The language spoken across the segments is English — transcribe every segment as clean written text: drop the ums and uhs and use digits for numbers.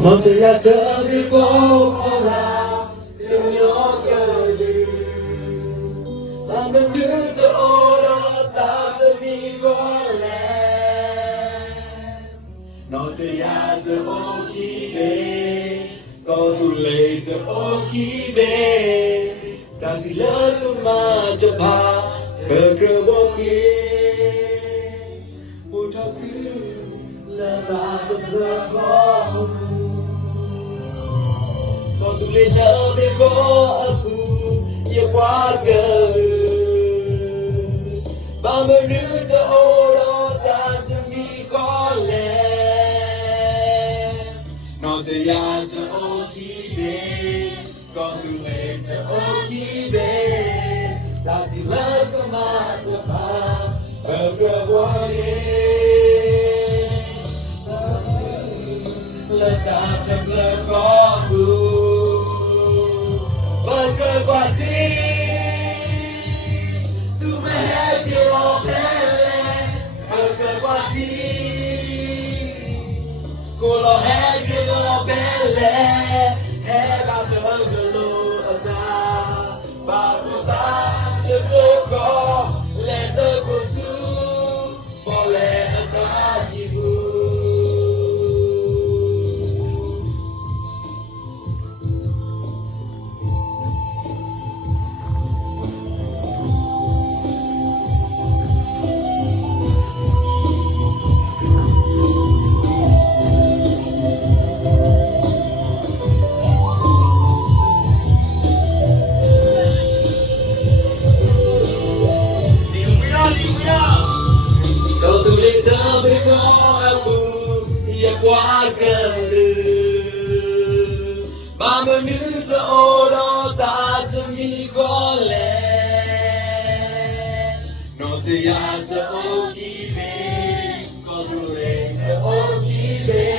Montaya tabi ko pala yung yogali. Hanggang dito oras tatabi ko lang. Montaya ta okibe, kosulay ta okibe. Tati lalu majapa bergewoki. Utasi lava bergewoki. Kau sulit jawab aku, ya kuatkan. Bangun tu orang tak demi kolek. Nanti yang tak okibe, kau sulit tak okibe. Tak silap kemana pak berbuat. Letak terberkaku berkekuati tu mehadi opele berkekuati kulo hegi opele hebat tergelu ada baru tak terbuka letak kusu boleh ada ibu. Kau tulis tapi kau aku ya kuatkan lu. Bangun tu orang tak demi kolek. Nanti yang tak okibe, kau tulis tak okibe.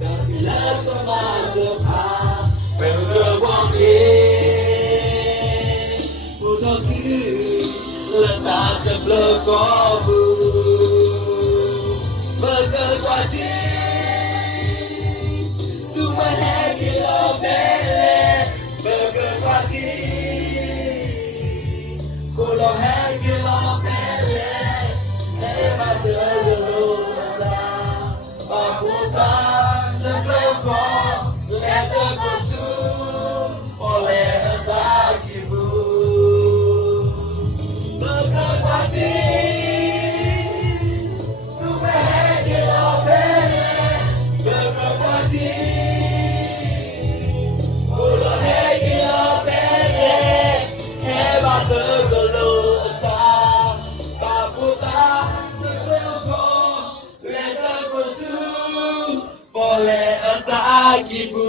Tak silap kemana pak bergewoki. Utasi letak terbelakangku berkekuati tu mehadi opele berkekuati kulo hegi opele hebat tergelu ada aku tak terbelakang letak kusu oleh hendak ibu. Boleh entah ibu.